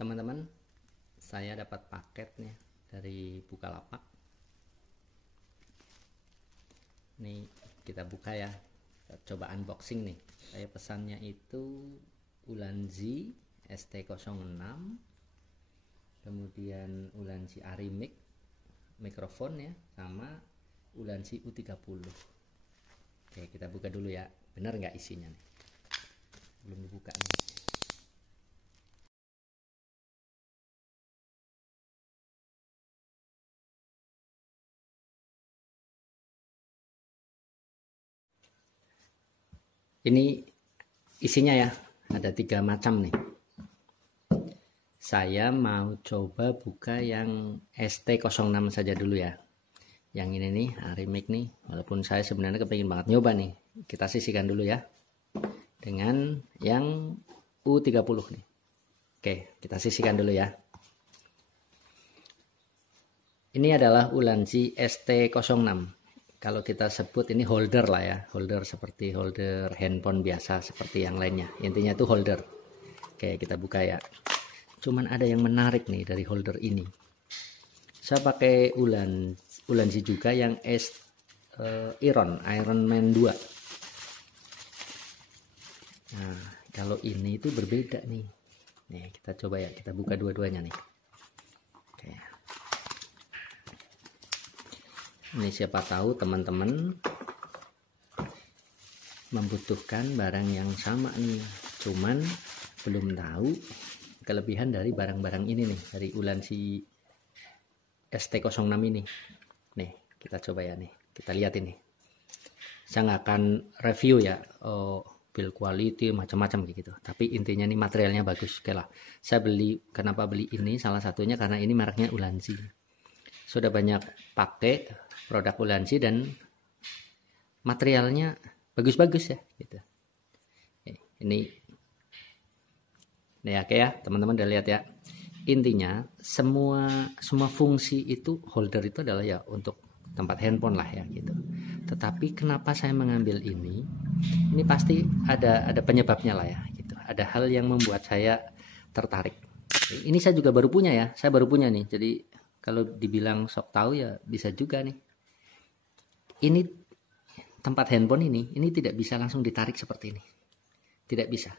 Teman-teman, saya dapat paket nih dari Bukalapak. Nih kita buka ya, kita coba unboxing nih. Saya pesannya itu Ulanzi ST06, kemudian Ulanzi Arimic mikrofon ya, sama Ulanzi U30. Oke, kita buka dulu ya. Bener nggak isinya nih? Belum dibuka nih. Ini isinya ya, ada 3 macam nih. Saya mau coba buka yang ST06 saja dulu ya. Yang ini nih, Arimic nih, walaupun saya sebenarnya kepingin banget nyoba nih. Kita sisihkan dulu ya. Dengan yang U30 nih. Oke, kita sisihkan dulu ya. Ini adalah Ulanzi ST06. Kalau kita sebut ini holder lah ya, holder seperti holder handphone biasa seperti yang lainnya. Intinya itu holder. Oke, kita buka ya. Cuman ada yang menarik nih dari holder ini. Saya pakai Ulanzi juga yang Iron Man 2. Nah, kalau ini itu berbeda nih. Nih, kita coba ya, kita buka dua-duanya nih. Oke. Ini siapa tahu teman-teman membutuhkan barang yang sama nih, cuman belum tahu kelebihan dari barang-barang ini nih, dari Ulanzi ST06 ini. Nih, kita coba ya nih, kita lihat ini. Saya nggak akan review ya, build quality macam-macam gitu. Tapi intinya nih materialnya bagus. Oke lah. Saya beli, kenapa beli ini? Salah satunya karena ini mereknya Ulanzi. Sudah banyak pakai produk Ulanzi dan materialnya bagus-bagus ya gitu. Ini oke ya, teman-teman udah lihat ya. Intinya semua fungsi itu holder itu adalah ya untuk tempat handphone lah ya gitu. Tetapi kenapa saya mengambil ini? Ini pasti ada penyebabnya lah ya gitu. Ada hal yang membuat saya tertarik. Ini saya juga baru punya ya. Saya baru punya nih. Jadi kalau dibilang sok tahu ya bisa juga nih. Ini tempat handphone ini tidak bisa langsung ditarik seperti ini. Tidak bisa.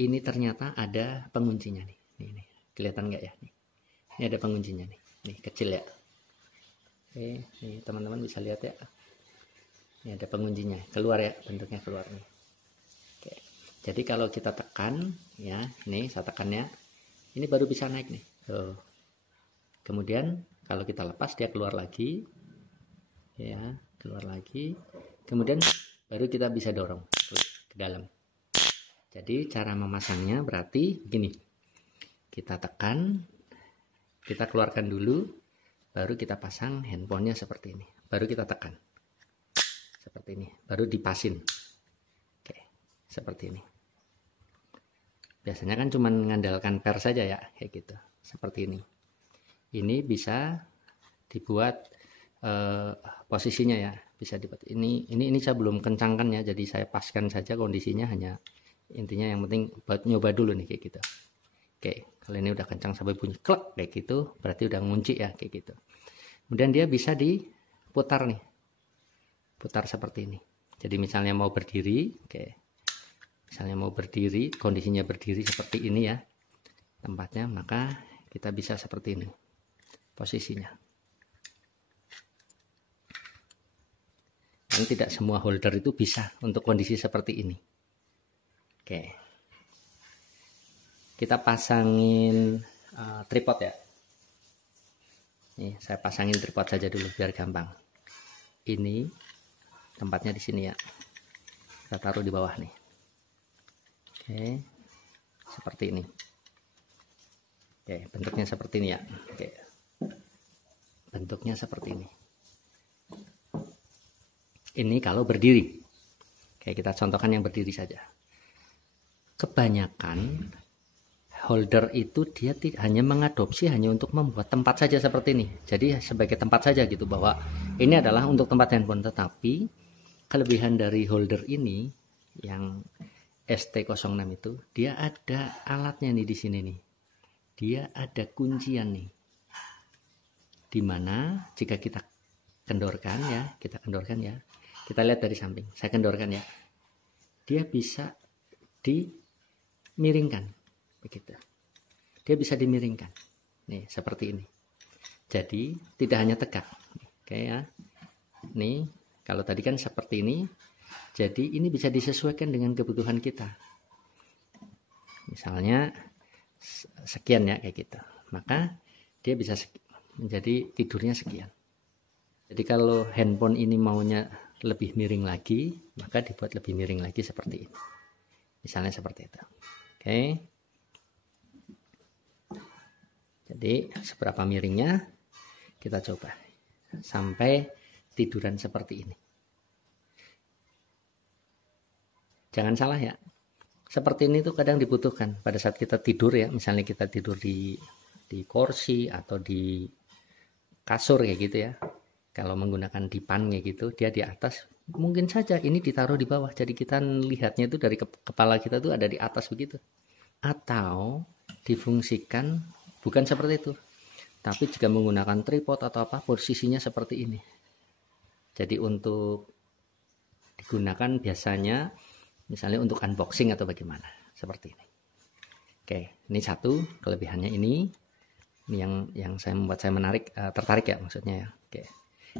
Ini ternyata ada penguncinya nih. Nih. Kelihatan nggak ya? Ini ada penguncinya nih. Nih kecil ya. Oke, nih teman-teman bisa lihat ya. Ini ada penguncinya. Keluar ya, bentuknya keluar nih. Oke. Jadi kalau kita tekan ya, nih saya tekannya. Ini baru bisa naik nih. Tuh. Kemudian kalau kita lepas dia keluar lagi. Ya, keluar lagi. Kemudian baru kita bisa dorong ke dalam. Jadi cara memasangnya berarti begini. Kita tekan, kita keluarkan dulu, baru kita pasang handphonenya seperti ini. Baru kita tekan. Seperti ini, baru dipasin. Oke, seperti ini. Biasanya kan cuma mengandalkan per saja ya, kayak gitu. Seperti ini. Ini bisa dibuat posisinya ya, bisa dibuat ini saya belum kencangkan ya, jadi saya paskan saja kondisinya, hanya intinya yang penting buat nyoba dulu nih kayak gitu. Oke, kalau ini udah kencang sampai bunyi klek kayak gitu, berarti udah ngunci ya kayak gitu. Kemudian dia bisa diputar nih, putar seperti ini. Jadi misalnya mau berdiri, oke, misalnya mau berdiri, kondisinya berdiri seperti ini ya tempatnya, maka kita bisa seperti ini posisinya. Dan tidak semua holder itu bisa untuk kondisi seperti ini. Oke, kita pasangin tripod ya. Nih, saya pasangin tripod saja dulu biar gampang. Ini tempatnya di sini ya. Kita taruh di bawah nih. Oke, seperti ini. Oke, bentuknya seperti ini ya. Oke, bentuknya seperti ini. Ini kalau berdiri. Oke, kita contohkan yang berdiri saja. Kebanyakan holder itu dia hanya mengadopsi hanya untuk membuat tempat saja seperti ini. Jadi sebagai tempat saja gitu, bahwa ini adalah untuk tempat handphone. Tetapi kelebihan dari holder ini yang ST06 itu, dia ada alatnya nih di sini nih. dia ada kuncian nih, dimana jika kita kendorkan ya, kita lihat dari samping, saya kendorkan ya, dia bisa dimiringkan begitu, dia bisa dimiringkan nih seperti ini. Jadi tidak hanya tegak, oke ya. Nih kalau tadi kan seperti ini, jadi ini bisa disesuaikan dengan kebutuhan kita. Misalnya sekian ya kayak gitu, maka dia bisa menjadi tidurnya sekian. Jadi kalau handphone ini maunya lebih miring lagi, maka dibuat lebih miring lagi seperti ini. Misalnya seperti itu. Oke. Jadi seberapa miringnya kita coba sampai tiduran seperti ini. Jangan salah ya. Seperti ini tuh kadang dibutuhkan pada saat kita tidur ya. Misalnya kita tidur di kursi atau di kasur kayak gitu ya. Kalau menggunakan dipan kayak gitu, dia di atas. Mungkin saja ini ditaruh di bawah. Jadi kita lihatnya itu dari kepala kita tuh ada di atas begitu. Atau difungsikan bukan seperti itu. Tapi jika menggunakan tripod atau apa, posisinya seperti ini. Jadi untuk digunakan biasanya misalnya untuk unboxing atau bagaimana, seperti ini. Oke, ini satu kelebihannya ini yang saya membuat saya tertarik ya maksudnya ya. Oke,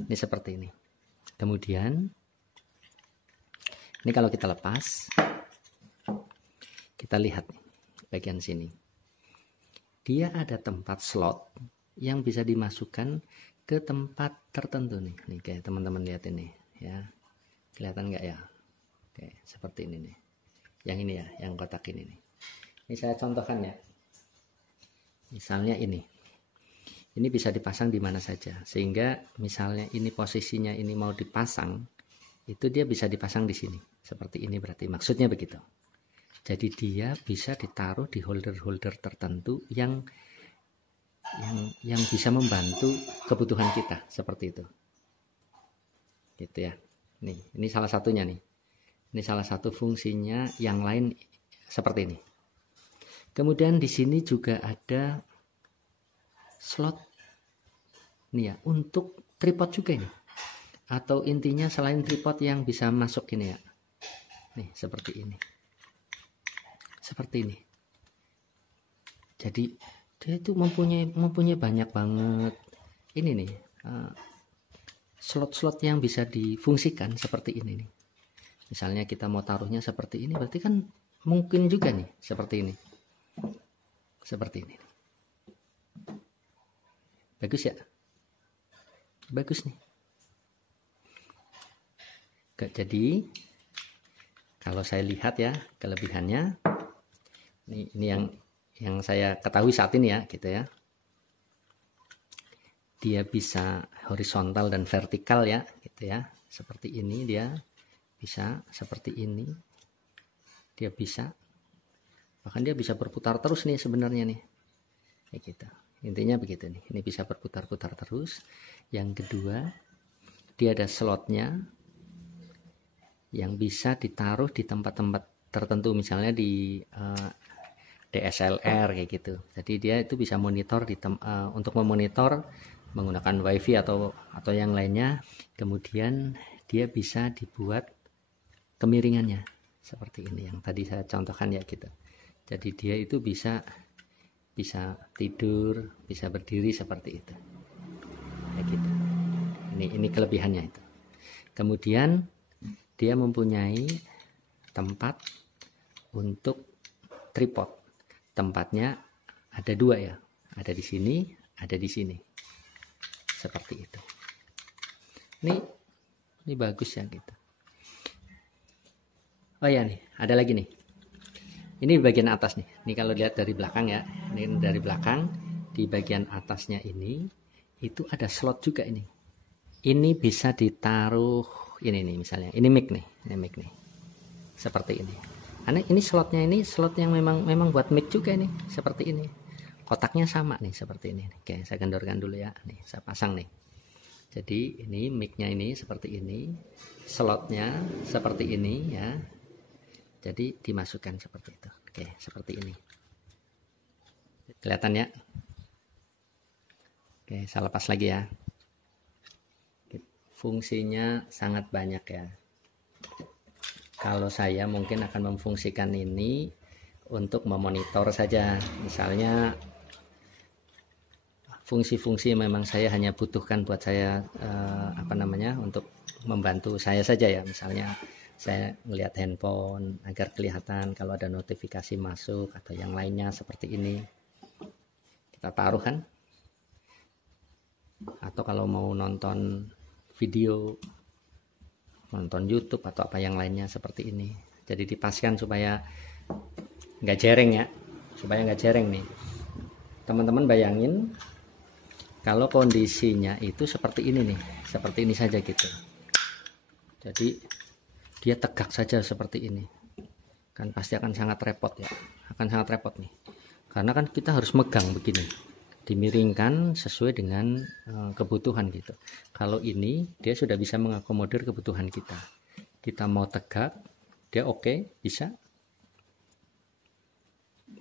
ini seperti ini. Kemudian ini kalau kita lepas, kita lihat nih, bagian sini. Dia ada tempat slot yang bisa dimasukkan ke tempat tertentu nih. Nih kayak teman-teman lihat ini ya. Kelihatan nggak ya? Oke, seperti ini nih. Yang ini ya, yang kotak ini nih. Ini saya contohkan ya. Misalnya ini. Ini bisa dipasang di mana saja. Sehingga misalnya ini posisinya ini mau dipasang, itu dia bisa dipasang di sini. Seperti ini berarti. Maksudnya begitu. Jadi dia bisa ditaruh di holder-holder tertentu yang bisa membantu kebutuhan kita. Seperti itu. Gitu ya. Ini salah satunya nih. Ini salah satu fungsinya, yang lain seperti ini. Kemudian di sini juga ada slot nih ya, untuk tripod juga ini. Atau intinya selain tripod yang bisa masuk ini ya. Nih, seperti ini. Seperti ini. Jadi dia itu mempunyai banyak banget ini nih. Slot-slot yang bisa difungsikan seperti ini nih. Misalnya kita mau taruhnya seperti ini, berarti kan mungkin juga nih seperti ini. Seperti ini. Bagus ya? Bagus nih. Jadi kalau saya lihat ya kelebihannya, ini yang saya ketahui saat ini ya, gitu ya. Dia bisa horizontal dan vertikal ya, gitu ya. Seperti ini dia. Bisa seperti ini, dia bisa, bahkan dia bisa berputar terus nih sebenarnya nih, kayak gitu. Intinya begitu nih, ini bisa berputar-putar terus. Yang kedua, dia ada slotnya yang bisa ditaruh di tempat-tempat tertentu, misalnya di DSLR kayak gitu. Jadi dia itu bisa monitor untuk memonitor menggunakan WiFi atau yang lainnya. Kemudian dia bisa dibuat kemiringannya seperti ini yang tadi saya contohkan ya gitu. Jadi dia itu bisa tidur, bisa berdiri seperti itu. Kayak gitu. Ini kelebihannya itu. Kemudian dia mempunyai tempat untuk tripod. Tempatnya ada dua ya. Ada di sini, ada di sini. Seperti itu. Ini bagus ya gitu. Oh ya nih, ada lagi nih. Ini bagian atas nih. Ini kalau lihat dari belakang ya. Ini dari belakang, di bagian atasnya ini itu ada slot juga ini. Ini bisa ditaruh ini nih misalnya. Ini mic nih, seperti ini. Karena ini slotnya ini slot yang memang buat mic juga nih, seperti ini. Kotaknya sama nih seperti ini. Oke, saya kendorkan dulu ya. Nih, saya pasang nih. Jadi ini mic-nya ini seperti ini. Slotnya seperti ini ya. Jadi dimasukkan seperti itu. Oke, seperti ini. Kelihatan ya? Oke, saya lepas lagi ya. Fungsinya sangat banyak ya. Kalau saya mungkin akan memfungsikan ini untuk memonitor saja. Misalnya fungsi-fungsi memang saya hanya butuhkan buat saya untuk membantu saya saja ya. Misalnya saya melihat handphone agar kelihatan kalau ada notifikasi masuk atau yang lainnya seperti ini. Kita taruh kan. Atau kalau mau nonton video, nonton YouTube atau apa yang lainnya seperti ini. Jadi dipaskan supaya nggak jereng ya, supaya nggak jereng nih. Teman-teman bayangin kalau kondisinya itu seperti ini nih, seperti ini saja gitu. Jadi dia tegak saja seperti ini, kan pasti akan sangat repot ya, akan sangat repot nih. Karena kan kita harus megang begini, dimiringkan sesuai dengan kebutuhan gitu. Kalau ini dia sudah bisa mengakomodir kebutuhan kita. Kita mau tegak, dia oke, bisa.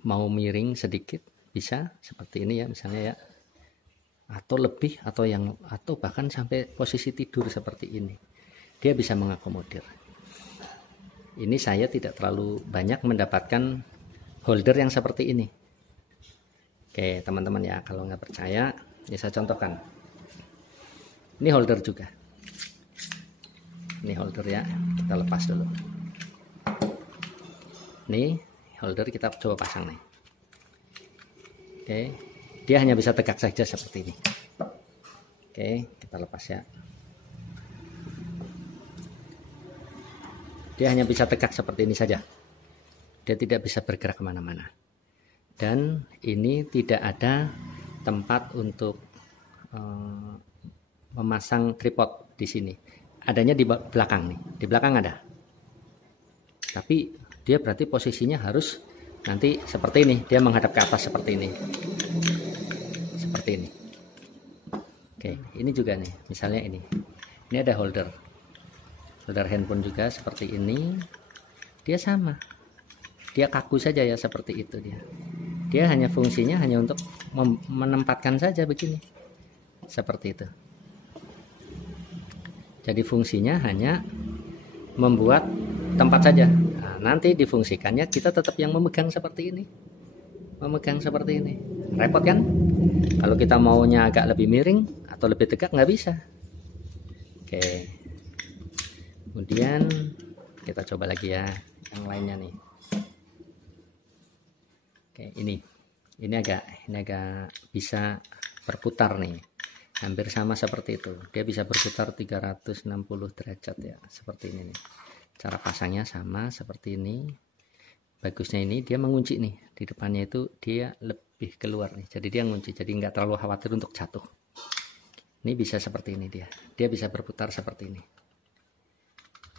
Mau miring sedikit, bisa seperti ini ya misalnya ya. Atau lebih atau bahkan sampai posisi tidur seperti ini. Dia bisa mengakomodir. Ini saya tidak terlalu banyak mendapatkan holder yang seperti ini. Oke teman-teman ya, kalau nggak percaya ya saya contohkan. Ini holder juga. Ini holder ya, kita lepas dulu. Nih holder kita coba pasang nih. Oke, dia hanya bisa tegak saja seperti ini. Oke, kita lepas ya. Dia hanya bisa tegak seperti ini saja. Dia tidak bisa bergerak kemana-mana. Dan ini tidak ada tempat untuk memasang tripod di sini. Adanya di belakang nih, di belakang ada. Tapi dia berarti posisinya harus nanti seperti ini, dia menghadap ke atas seperti ini. Seperti ini. Oke, ini juga nih, misalnya ini. Ini ada holder handphone juga seperti ini. Dia sama. Dia kaku saja ya seperti itu dia. Dia hanya fungsinya hanya untuk menempatkan saja begini. Seperti itu. Jadi fungsinya hanya membuat tempat saja. Nah, nanti difungsikannya kita tetap yang memegang seperti ini. Memegang seperti ini. Repot kan? Kalau kita maunya agak lebih miring atau lebih tegak nggak bisa. Oke. Kemudian kita coba lagi ya yang lainnya nih. Oke, ini agak bisa berputar nih. Hampir sama seperti itu. Dia bisa berputar 360 derajat ya, seperti ini nih. Cara pasangnya sama seperti ini. Bagusnya ini dia mengunci nih. Di depannya itu dia lebih keluar nih. Jadi dia ngunci, jadi nggak terlalu khawatir untuk jatuh. Ini bisa seperti ini dia. Dia bisa berputar seperti ini.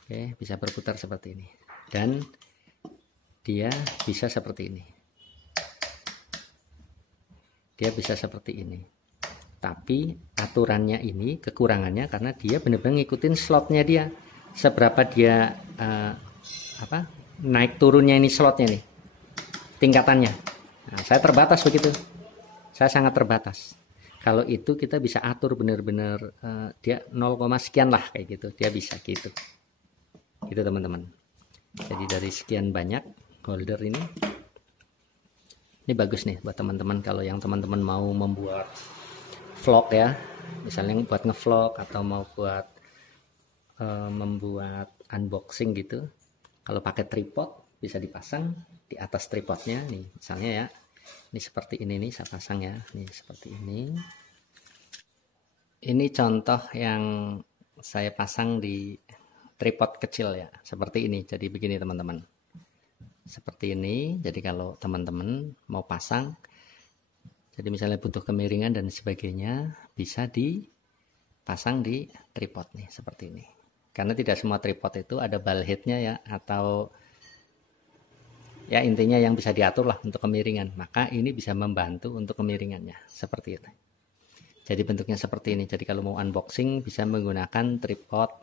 Oke, bisa berputar seperti ini. Dan dia bisa seperti ini. Dia bisa seperti ini. Tapi aturannya ini kekurangannya karena dia benar-benar ngikutin slotnya dia. Seberapa dia naik turunnya ini slotnya nih. Tingkatannya. Nah, saya terbatas begitu. Saya sangat terbatas. Kalau itu kita bisa atur benar-benar dia 0, sekian lah kayak gitu. Dia bisa gitu. Gitu teman-teman. Jadi dari sekian banyak holder ini bagus nih buat teman-teman kalau yang teman-teman mau membuat vlog ya, misalnya buat ngevlog atau mau buat membuat unboxing gitu. Kalau pakai tripod bisa dipasang di atas tripodnya nih, misalnya ya. Ini seperti ini nih saya pasang ya, nih seperti ini. Ini contoh yang saya pasang di tripod kecil ya, seperti ini. Jadi begini teman-teman. Seperti ini. Jadi kalau teman-teman mau pasang, jadi misalnya butuh kemiringan dan sebagainya, bisa dipasang di tripod nih seperti ini. Karena tidak semua tripod itu ada ball headnya ya, atau ya intinya yang bisa diatur lah untuk kemiringan. Maka ini bisa membantu untuk kemiringannya seperti itu. Jadi bentuknya seperti ini. Jadi kalau mau unboxing bisa menggunakan tripod,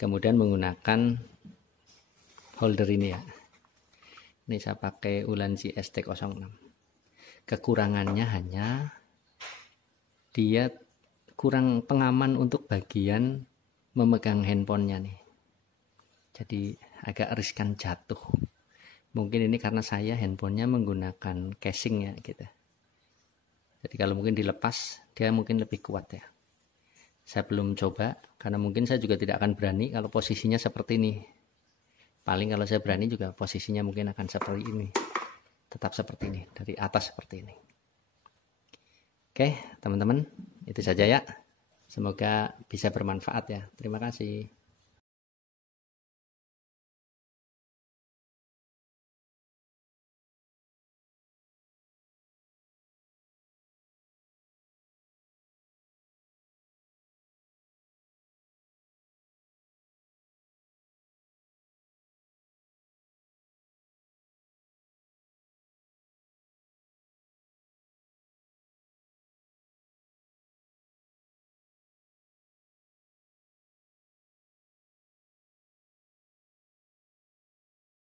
kemudian menggunakan holder ini ya. Ini saya pakai Ulanzi ST06. Kekurangannya hanya dia kurang pengaman untuk bagian memegang handphonenya nih. Jadi agak riskan jatuh. Mungkin ini karena saya handphonenya menggunakan casing ya gitu. Jadi kalau mungkin dilepas dia mungkin lebih kuat ya. Saya belum coba karena mungkin saya juga tidak akan berani kalau posisinya seperti ini. Paling kalau saya berani juga posisinya mungkin akan seperti ini. Tetap seperti ini, dari atas seperti ini. Oke, teman-teman, itu saja ya. Semoga bisa bermanfaat ya. Terima kasih.